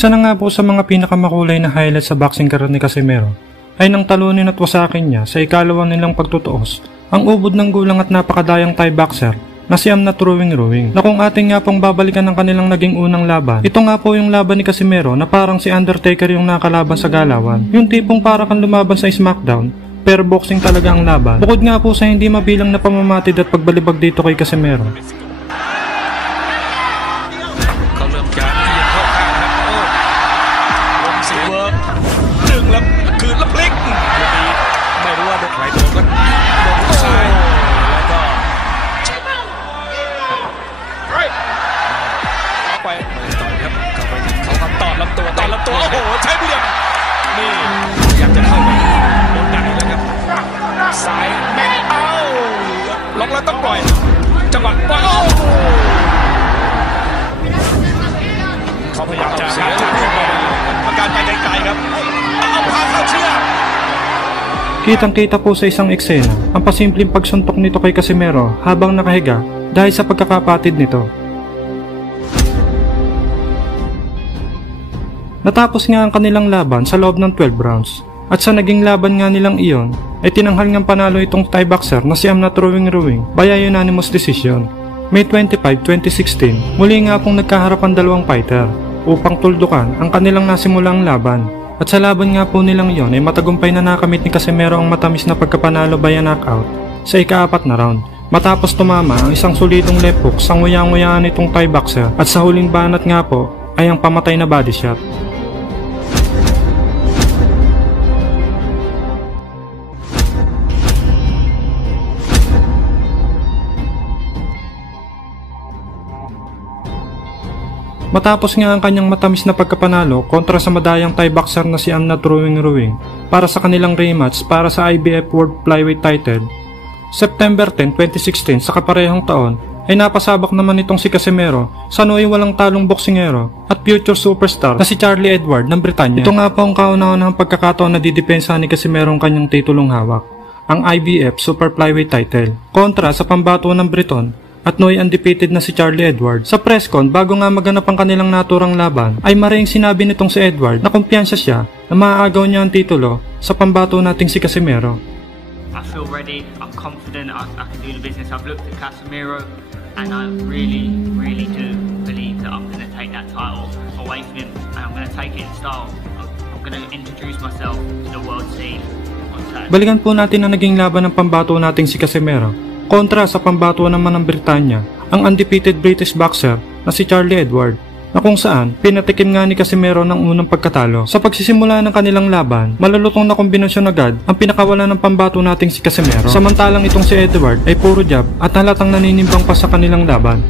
Isa na nga po sa mga pinakamakulay na highlight sa boxing career ni Casimero ay nang talunin at wasakin niya sa ikalawang nilang pagtutuos ang ubod ng gulang at napakadayang Thai boxer na si Amnat Ruwing na kung ating nga pong babalikan ng kanilang naging unang laban. Ito nga po yung laban ni Casimero na parang si Undertaker yung nakalaban sa galawan. Yung tipong para kang lumaban sa SmackDown pero boxing talaga ang laban. Bukod nga po sa hindi mabilang na pamamatid at pagbalibag dito kay Casimero,ต่อลำตัวโอ้โหใช้เหลี่ยมนี่อยากจะเข้าไปโดนดักแล้วครับสายแม่เอ้าล็อกแล้วต้องปล่อยจังหวะปล่อยเขาพยายามจะหาจุดเข้ามาอาการไปไกลๆครับเอาพาเข้าเชือก kitang-kita po sa isang eksena ang pasimpleng pagsuntok nito kay Casimero habang nakahiga dahil sa pagkakapatid nito. Natapos nga ang kanilang laban sa loob ng 12 rounds at sa naging laban nga nilang iyon ay tinanghal ngang panalo itong Thai boxer na si Amnat Ruwing via unanimous decision. May 25, 2016, muli nga pong nagkaharap ang dalawang fighter upang tuldukan ang kanilang nasimulang laban. At sa laban nga po nilang iyon ay matagumpay na nakamit ni Casimero ang matamis na pagkapanalo via knockout sa ika-4 na round. Matapos tumama ang isang solidong left hook sa nguyang-nguyaan nitong Thai boxer at sa huling banat nga po ay ang pamatay na body shot. Matapos nga ang kanyang matamis na pagkapanalo kontra sa madayang Thai boxer na si Amnat Ruwing para sa kanilang rematch para sa IBF World Flyweight title, September 10, 2016 sa kaparehong taon ay napasabak naman itong si Casimero sa nooy walang talong boksingero at future superstar na si Charlie Edward ng Britanya. Ito nga po ang kauna-unahang pagkakataon na didepensa ni Casimero ang kanyang titulong hawak, ang IBF Super Flyweight title, kontra sa pambato ng Briton at nooy undefeated na si Charlie Edward. Sa press con bago nga maganap ang kanilang naturang laban ay maring sinabi nitong si Edward na kumpiyansa siya na maaagaw niya ang titulo sa pambato nating si Casimero. I feel ready, I'm confident I can do the business. I've looked at Casimero and I really do believe that I'm going to take that title away from him and I'm going to take it in style. I'm going to introduce myself to the world scene on Saturday. Balikan po natin ang naging laban ng pambato nating si Casimero kontra sa pambato naman ng Britanya, ang undefeated British boxer na si Charlie Edward, na kung saan pinatikim nga ni Casimero ng unang pagkatalo. Sa pagsisimula ng kanilang laban, malulutong na kombinasyon agad ang pinakawalan ng pambato nating si Casimero. Samantalang itong si Edward ay puro jab at halatang naninimbang pa sa kanilang laban.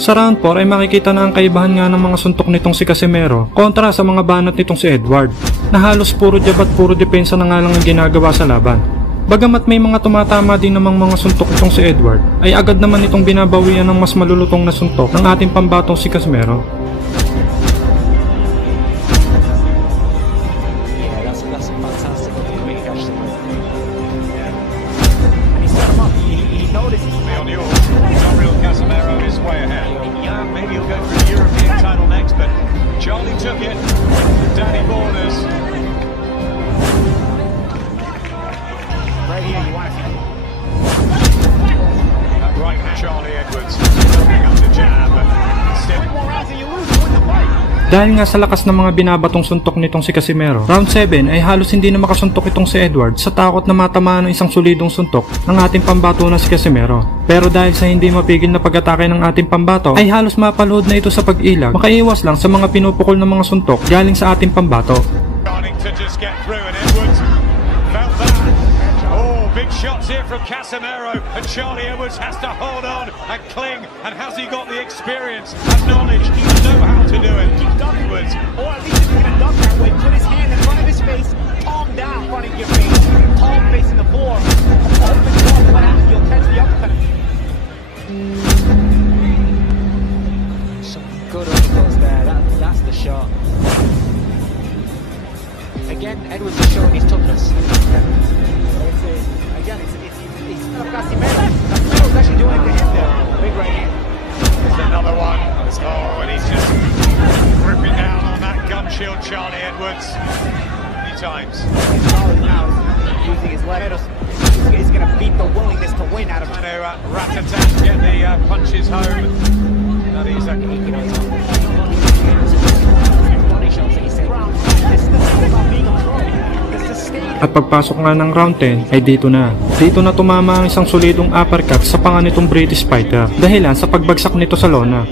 Sa round 4 ay makikita na ang kaibahan nga ng mga suntok nitong si Casimero kontra sa mga banat nitong si Edward na halos puro jab at puro depensa na nga lang ang ginagawa sa laban. Bagamat may mga tumatama din namang mga suntok itong si Edward ay agad naman itong binabawian ng mas malulutong na suntok ng ating pambatong si Casimero. Dahil nga sa lakas ng mga binabatong suntok nitong si Casimero, round 7 ay halos hindi na makasuntok itong si Edward sa takot na matamaan ng isang solidong suntok ng ating pambato na si Casimero. Pero dahil sa hindi mapigil na pag-atake ng ating pambato ay halos mapalood na ito sa pag-ilag, makaiwas lang sa mga pinupukol ng mga suntok galing sa ating pambato. Big shots here from Casimero, and Charlie Edwards has to hold on and cling. And has he got the experience and knowledge to know how to do it? Keep Edwards, or at least if you're gonna duck that way, put his hand in front of his face, palm down in front of your face, palm facing the floor. Edwards many times. Using his legs. He's going to beat the willingness to win out of Trying to rat-a-tat, get the punches home. Not easy. At pagpasok nga ng round 10 ay dito na. Dito na tumama ang isang solidong uppercut sa panga nitong British fighter dahilan sa pagbagsak nito sa lona.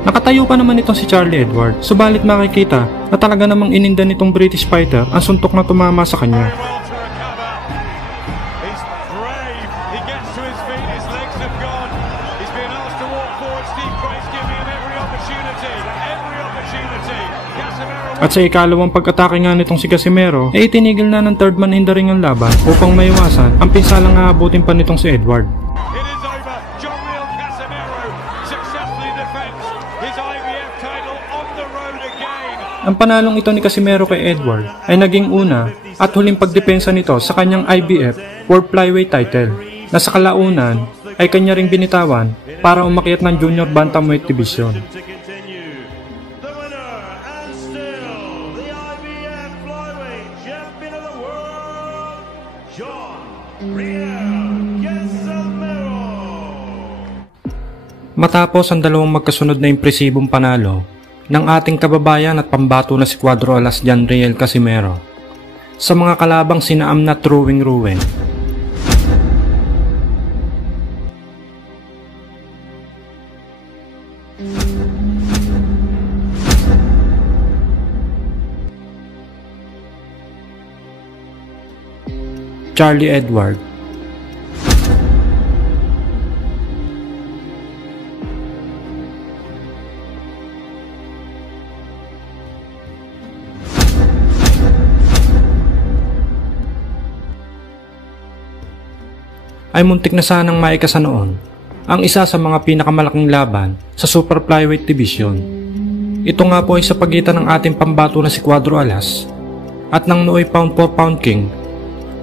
Nakatayo pa naman itong si Charlie Edwards, subalit makikita na talaga namang ininda nitong British fighter ang suntok na tumama sa kanya. At sa ikalawang pag-atake nga nitong si Casimero ay itinigil na ng third man in the ring ang laban upang maiwasan ang pinsalang aabutin pa nitong si Edward. Ang panalong ito ni Casimero kay Edward ay naging una at huling pagdepensa nito sa kanyang IBF World Flyweight title na sa kalaunan ay kanya ring binitawan para umakyat ng Junior Bantamweight Division. Matapos ang dalawang magkasunod na impresibong panalo ng ating kababayan at pambato na si Cuadro Alas Janriel Casimero sa mga kalabang sina Amnat Ruwing Ruweng, Charlie Edward, ay muntik na sanang maikasa noon ang isa sa mga pinakamalaking laban sa Super Flyweight Division. Ito nga po ay sa pagitan ng ating pambato na si Cuadro Alas at ng nooy pound for pound king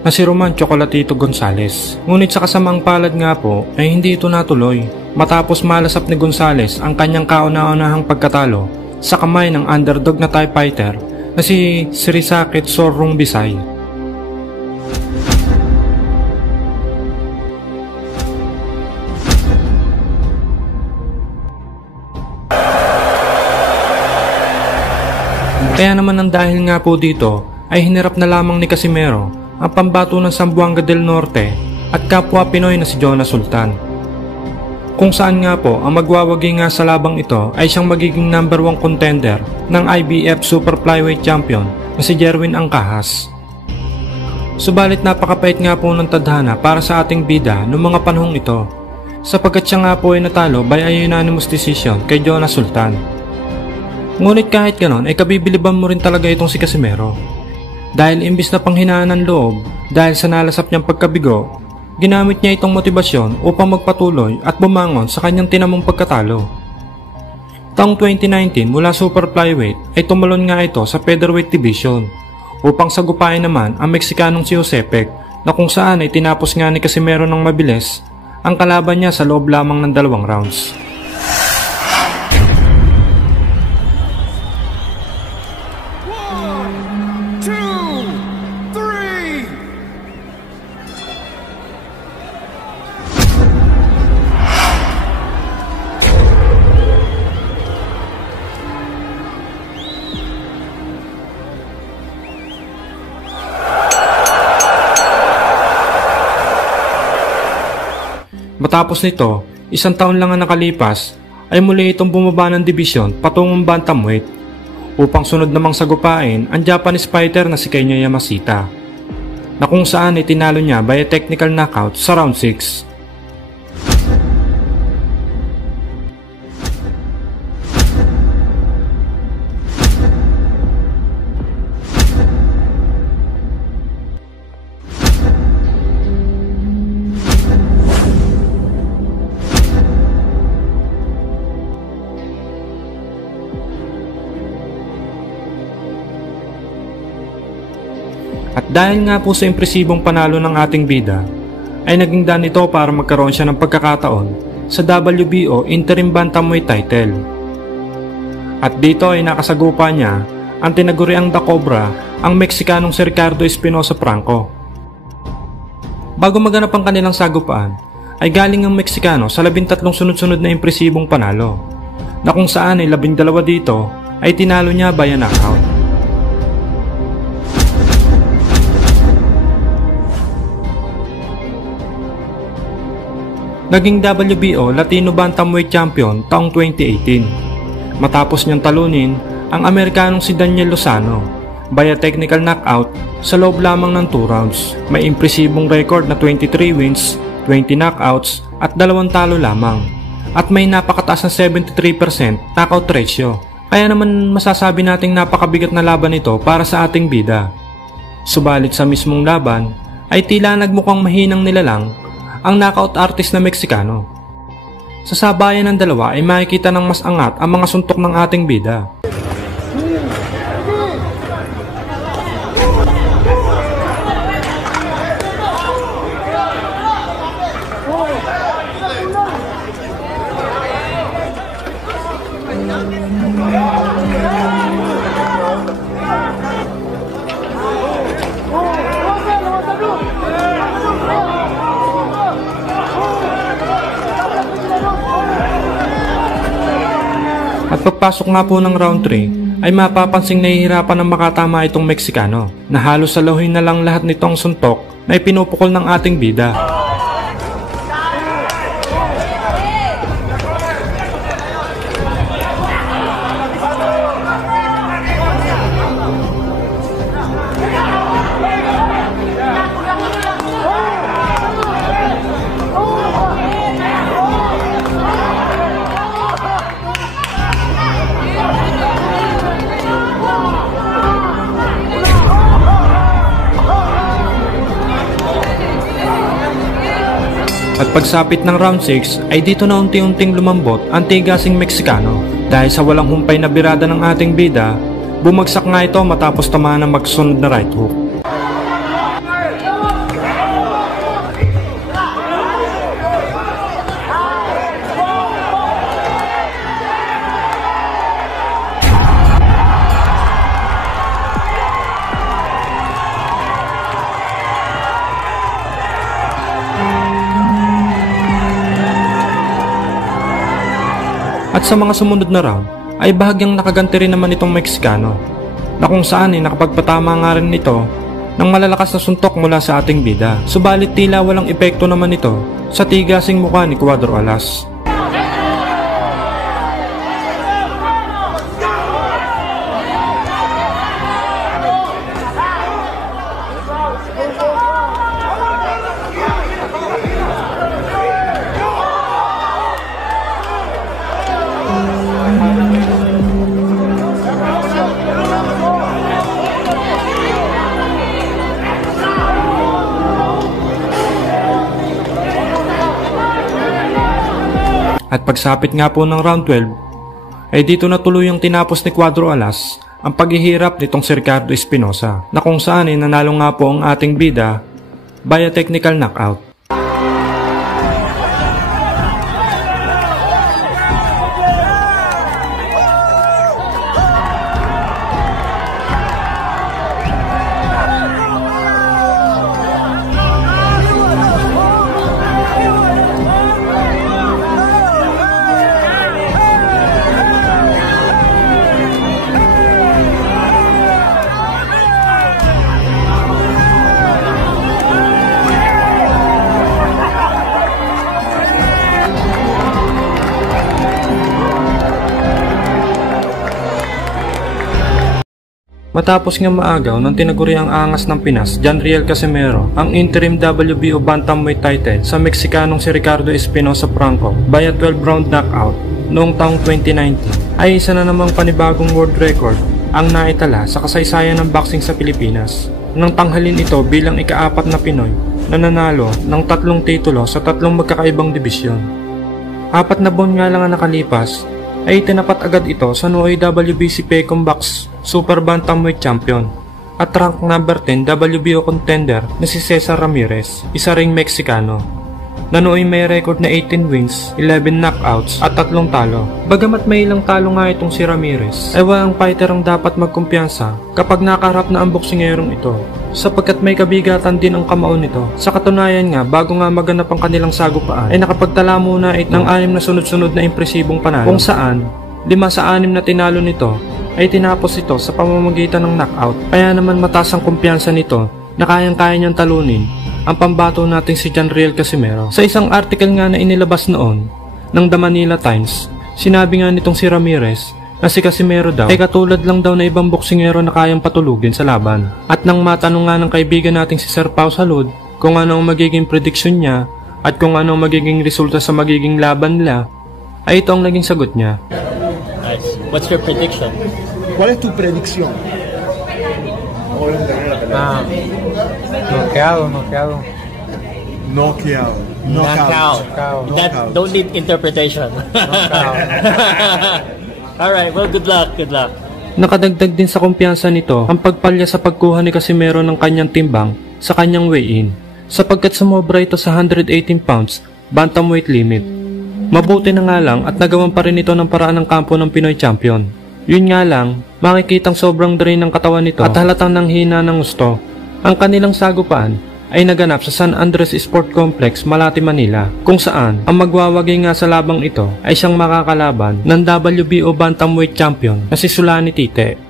na si Roman Chocolatito Gonzales. Ngunit sa kasamang palad nga po ay hindi ito natuloy matapos malasap ni Gonzales ang kanyang kauna-unahang pagkatalo sa kamay ng underdog na Thai fighter na si Srisakit Sorrung Bisay. Kaya naman ang dahil nga po dito ay hinirap na lamang ni Casimero ang pambato ng Zamboanga del Norte at kapwa Pinoy na si Jonas Sultan. Kung saan nga po ang magwawagi nga sa labang ito ay siyang magiging number 1 contender ng IBF Super Flyweight Champion na si Jerwin Angkahas. Subalit napakapait nga po ng tadhana para sa ating bida noong mga panahong ito sapagkat siya nga po ay natalo by a unanimous decision kay Jonas Sultan. Ngunit kahit ganon ay kabibiliban mo rin talaga itong si Casimero. Dahil imbis na panghinaan ng loob dahil sa nalasap niyang pagkabigo, ginamit niya itong motibasyon upang magpatuloy at bumangon sa kanyang tinamong pagkatalo. Taong 2019 mula Super Flyweight ay tumalon nga ito sa Featherweight Division upang sagupain naman ang Meksikanong si Josepek na kung saan ay tinapos nga ni Casimero ng mabilis ang kalaban niya sa loob lamang ng 2 rounds. Matapos nito, 1 taon lang ang nakalipas ay muli itong bumaba ng dibisyon patungong bantamweight upang sunod namang sagupain ang Japanese fighter na si Kenya Yamashita. na kung saan itinalo niya via technical knockout sa round 6. At dahil nga po sa impresibong panalo ng ating bida, ay naging daan ito para magkaroon siya ng pagkakataon sa WBO Interim Bantamweight title. At dito ay nakasagupa niya ang tinaguriang The Cobra, ang Meksikanong si Ricardo Espinosa Franco. Bago maganap ang kanilang sagupaan, ay galing ang Meksikano sa 13 sunod-sunod na impresibong panalo, na kung saan ay 12 dito ay tinalo niya via knockout. Naging WBO Latino Bantamweight Champion taong 2018 matapos niyang talunin ang Amerikanong si Daniel Lozano via technical knockout sa loob lamang ng 2 rounds. May impresibong record na 23 wins, 20 knockouts at 2 talo lamang, at may napakataas na 73% knockout ratio. Kaya naman masasabi nating napakabigat na laban ito para sa ating bida. Subalit sa mismong laban ay tila nagmukhang mahinang nilalang ang knockout artist na Meksikano. Sa sabayan ng dalawa ay makikita ng mas angat ang mga suntok ng ating bida. At pagpasok nga po ng round 3 ay mapapansing nahihirapan ng makatama itong Meksikano na halos salahuin na lang lahat nitong suntok na ipinupukol ng ating bida. At pagsapit ng round 6 ay dito na unti-unting lumambot ang tigasing Meksikano dahil sa walang humpay na birada ng ating bida, bumagsak nga ito matapos tamaan ng magsunod na right hook. At sa mga sumunod na round ay bahagyang nakaganti rin naman itong Meksikano na kung saan ay nakapagpatama nga rin nito ng malalakas na suntok mula sa ating bida. Subalit tila walang epekto naman ito sa tigasing mukha ni Cuadro Alas. At pagsapit nga po ng round 12, ay dito na tuluyang tinapos ni Cuadro Alas ang paghihirap nitong si Ricardo Espinosa na kung saan ay nanalo nga po ang ating bida via technical knockout. Matapos nga maagaw ng tinaguriang angas ng Pinas, Janriel Casimero, ang interim WBO bantamweight title sa Meksikanong si Ricardo Espinosa Franco by a 12-round knockout noong taong 2019, ay isa na namang panibagong world record ang naitala sa kasaysayan ng boxing sa Pilipinas. Nang tanghalin ito bilang ika-4 na Pinoy na nanalo ng 3 titulo sa 3 magkakaibang dibisyon. 4 na buwan nga lang ang nakalipas, ay tinapat agad ito sa Noy WBC Pecom Box Super Bantamweight Champion at rank number 10 WBO contender na si Cesar Ramirez, isa ring Meksikano, na nooy may record na 18 wins, 11 knockouts at 3 talo. Bagamat may ilang talo nga itong si Ramirez, ay walang fighter ang dapat magkumpiyansa kapag nakaharap na ang boksingerong ito, sapagkat may kabigatan din ang kamao nito. Sa katunayan nga, bago nga maganap ang kanilang sagupaan, ay nakapagtala muna ito ng 6 na sunod-sunod na impresibong panalo, kung saan 5 sa 6 na tinalo nito ay tinapos ito sa pamamagitan ng knockout. Kaya naman mataas ang kumpiyansa nito na kayang-kaya niyang talunin ang pambato nating si Janriel Casimero. Sa isang article nga na inilabas noon ng The Manila Times, sinabi nga nitong si Ramirez na si Casimero daw ay katulad lang daw na ibang boksingero na kayang patulugin sa laban. At nang matanong nga ng kaibigan nating si Sir Pao Salud kung ano ang magiging prediction niya at kung ano ang magiging resulta sa magiging laban nila, ay ito ang naging sagot niya. Nice. What's your prediction? ¿Cuál es tu predicción? Knockout. Don't need interpretation. Alright, well, good luck. Nakadagdag din sa kumpiyansa nito ang pagpalya sa pagkuha ni Casimero ng kanyang timbang sa kanyang weigh-in, sapagkat sumobra ito sa 118 pounds bantamweight limit. Mabuti na nga lang at nagawan pa rin ito ng paraan ng kampo ng Pinoy champion. Yun nga lang, makikitang sobrang drain ng katawan nito at halatang nanghina ng gusto. Ang kanilang sagupaan ay naganap sa San Andres Sport Complex, Malate, Manila, kung saan ang magwawagi nga sa labang ito ay siyang makakalaban ng WBO Bantamweight Champion na si Sulani Tite.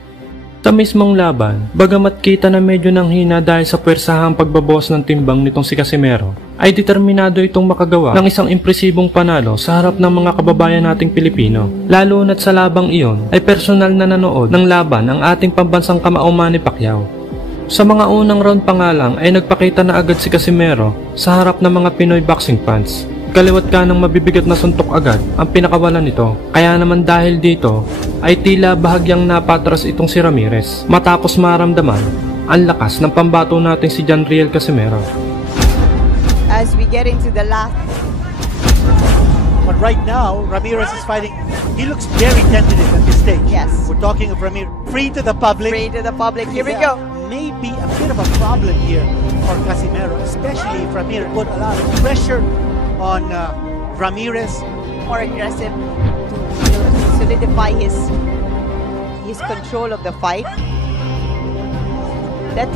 Sa mismong laban, bagamat kita na medyo nanghina dahil sa pwersahang pagbabawas ng timbang nitong si Casimero, ay determinado itong makagawa ng isang impresibong panalo sa harap ng mga kababayan nating Pilipino. Lalo na't sa labang iyon ay personal na nanood ng laban ang ating pambansang kamao Manny Pacquiao. Sa mga unang round pa nga lang ay nagpakita na agad si Casimero sa harap ng mga Pinoy boxing fans. Kaliwat ka ng mabibigat na suntok agad ang pinakawalan nito. Kaya naman dahil dito ay tila bahagyang napatras itong si Ramirez matapos maramdaman ang lakas ng pambato natin si Janriel Casimero. As we get into the last. But right now, Ramirez is fighting. He looks very tentative at this stage. Yes. We're talking of Ramirez. Free to the public. Free to the public. Here we go. Maybe a bit of a problem here for Casimero, especially if Ramirez put a lot of pressure on Ramirez. More aggressive to solidify his control of the fight. Let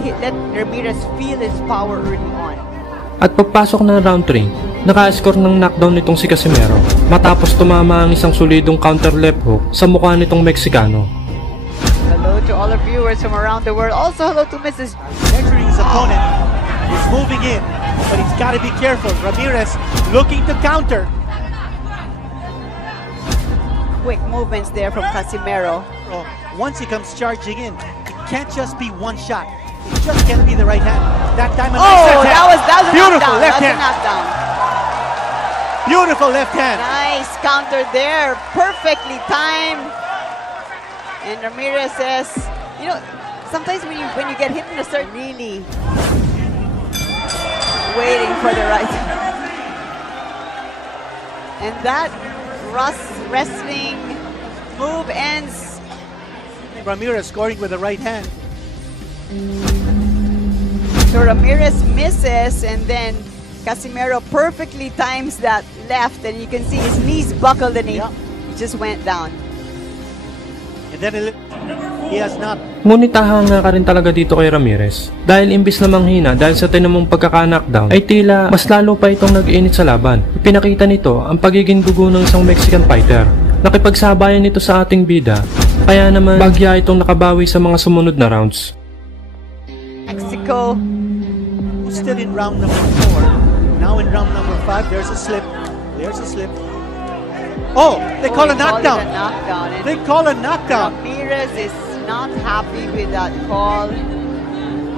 Ramirez feel his power early on. At pagpasok ng round 3, naka-score ng knockdown nitong si Casimero matapos tumama ang isang solidong counter left hook sa mukha nitong Meksikano. Hello to all our viewers from around the world. Also hello to Mrs. Measuring his opponent. He's moving in, but he's got to be careful. Ramirez looking to counter. Quick movements there from Casimero. Once he comes charging in, it can't just be one shot. It just can't be the right hand. That time, a nice left hand. that was a beautiful knockdown. left That's hand. a knockdown. Beautiful left hand. Nice counter there, perfectly timed. And Ramirez says, you know, sometimes when you get hit in the start, really waiting for the right. And that wrestling move ends. Ramirez scoring with the right hand. So Ramirez misses, and then Casimero perfectly times that left, and you can see his knees buckled and he just went down. And then he has not. Ngunit tahanga ka rin talaga dito kay Ramirez dahil imbis na manghina dahil sa tinamong pagkaka-knockdown ay tila mas lalo pa itong nag-iinit sa laban. Ipinakita nito ang pagiging dugo ng isang Mexican fighter. Nakipagsabayan nito sa ating bida, kaya naman bagya itong nakabawi sa mga sumunod na rounds. Mexico Still in round number 4. Now in round number 5, there's a slip. There's a slip. Oh, they call a knockdown. They They call a knockdown. Ramirez is not happy with that call.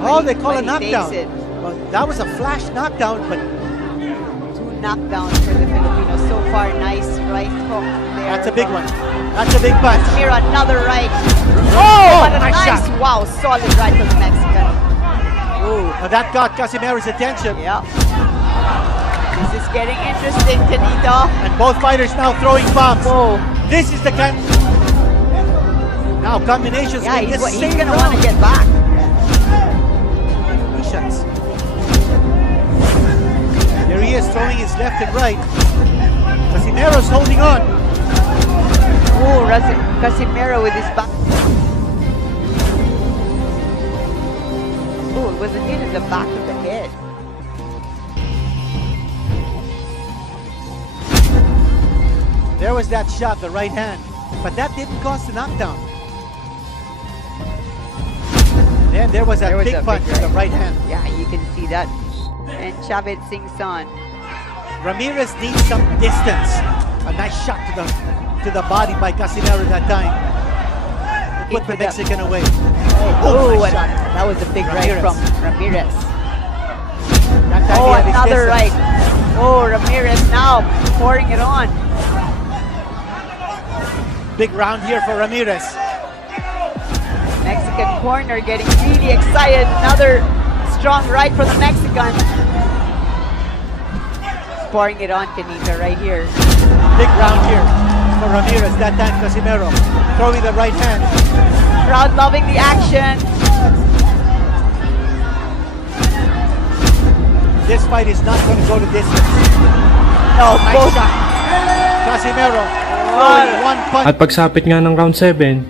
Oh, they call a But he knockdown. takes it. Well, that was a flash knockdown, but 2 knockdowns for the Filipinos so far. Nice right hook there. that's a big one. That's a big punch. Here, another right. Oh, What a nice shot. wow, solid right from the Mexican. Ooh, now that got Casimero's attention. Yeah. This is getting interesting, Canito. And both fighters now throwing bombs. Whoa. This is the kind. Now combinations Yeah, in this he's same gonna want round. to get back. Shots. There he is throwing his left and right. Casimero's holding on. Oh, Casimero with his back. Oh, it was a hit in the back of the head. There was that shot, the right hand, but that didn't cause the knockdown. And then there was a big punch with the right hand. Yeah, you can see that. And Chavez sings on. Ramirez needs some distance. A nice shot to the body by Casimero that time. Put the Mexican away. Oh, nice shot. that was a big right from Ramirez. That time Oh, he had his another distance. right. Oh, Ramirez now pouring it on. Big round here for Ramirez. Mexican corner getting really excited. Another strong right from the Mexican. Pouring it on, Canito, right here. Big round here for Ramirez. That time Casimero throwing the right hand. Crowd loving the action. This fight is not going to go to distance. No, Nice both. shot. Casimero throwing one punch. At pagsapit nga ng round 7,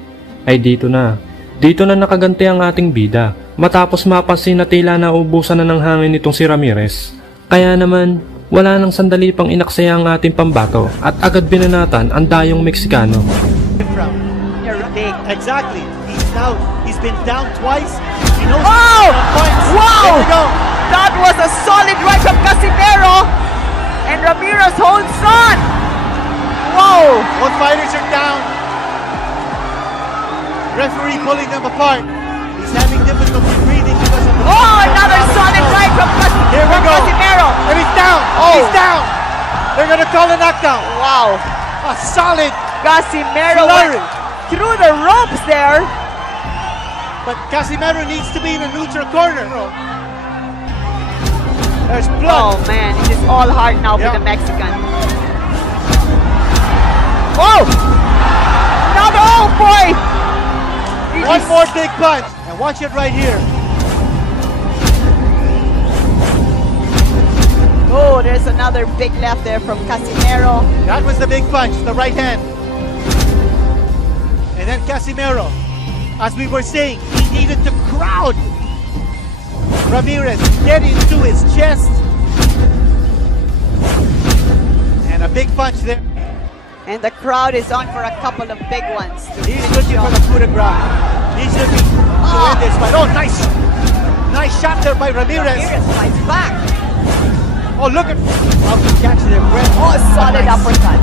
ay dito na. Dito na nakaganti ang ating bida, matapos mapansin na tila naubusan na ng hangin itong si Ramirez. Kaya naman, wala nang sandali pang inaksaya ang ating pambato at agad binanatan ang dayong Meksikano. Exactly. He's been down twice. He knows Oh! points. Wow! There we go. That was a solid right from Casimero. And Ramirez holds on. Whoa! Both fighters are down. Referee pulling them apart. He's having difficulty breathing because of the... Oh, another solid right from Here we go. Casimero. And he's down. Oh. He's down. They're going to call a knockdown. Wow. A solid Casimero flurry. went through the ropes there. But Casimero needs to be in a neutral corner. There's blood. Oh man, it is all hard now Yeah. for the Mexican. Oh! Another, oh boy! One more big punch. And watch it right here. Oh, there's another big left there from Casimero. That was the big punch, the right hand. And then Casimero, as we were saying, he needed to crowd Ramirez, get into his chest. And a big punch there. And the crowd is on for a couple of big ones. He's looking for the coup de grace. He's looking to win this fight. Oh, nice! Nice shot there by Ramirez. Ramirez fights back. Oh, look at how he catches their breath. Oh, solid nice. uppercut.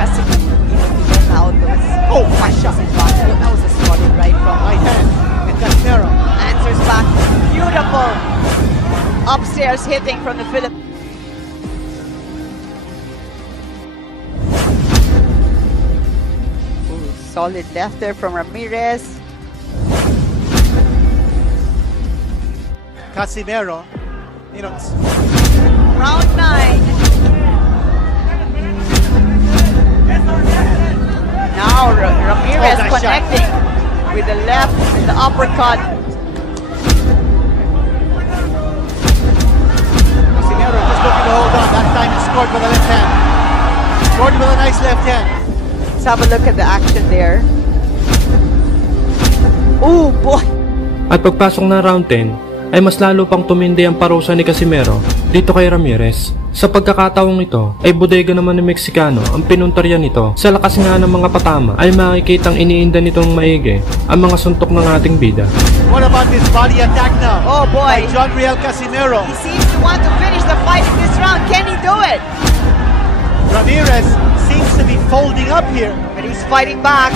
Casimero, now those. Oh, nice shot. That was a solid right from Right hand. And Casimero. answers back. Beautiful. Upstairs hitting from the Philippines. Solid left there from Ramirez. Casimero. You know, Round 9. Now Ramirez nice connecting with the left and the uppercut. Casimero just looking to hold on. That time he scored with a left hand. Scored with a nice left hand. Let's have a look at the action there. Oh boy! At pagpasok ng round 10, ay mas lalo pang tumindi ang parusa ni Casimero dito kay Ramirez. Sa pagkakataong ito ay bodega naman ng Meksikano ang pinuntarya nito. Sa lakas nga ng mga patama ay makikitang iniinda nitong maigi ang mga suntok ng ating bida. What about this body attack now? Oh boy! By John Riel Casimero. He seems to want to finish the fight in this round. Can he do it? Ramirez seems to be folding up here. But he's fighting back.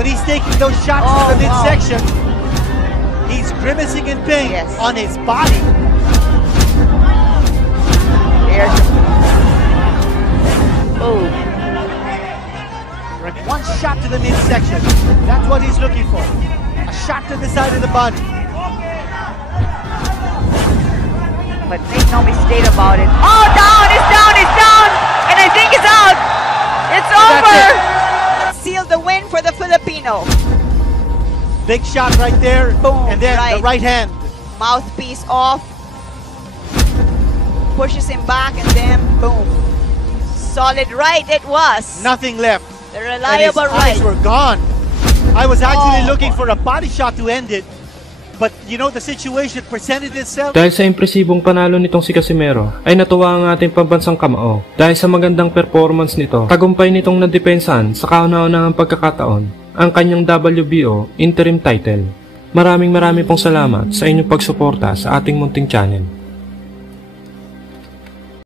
When he's taking those shots to the midsection, he's grimacing in pain on his body. Oh. One shot to the midsection. That's what he's looking for. A shot to the side of the body. But make no mistake about it. Oh, down! It's down! It's down! And I think it's out! It's over! Seal the win for the Filipino. Big shot right there. Boom. And then the right hand. Mouthpiece off. Pushes him back and then boom. Solid right it was. Nothing left. The reliable and his right. eyes were gone. I was actually looking for a body shot to end it. But you know, the situation presented itself. Dahil sa impresibong panalo nitong si Casimero, ay natuwa ang ating pambansang kamao. Dahil sa magandang performance nito, tagumpay nitong nadepensahan sa kauna-unahang pagkakataon ang kanyang WBO interim title. Maraming pong salamat sa inyong pagsuporta sa ating munting channel.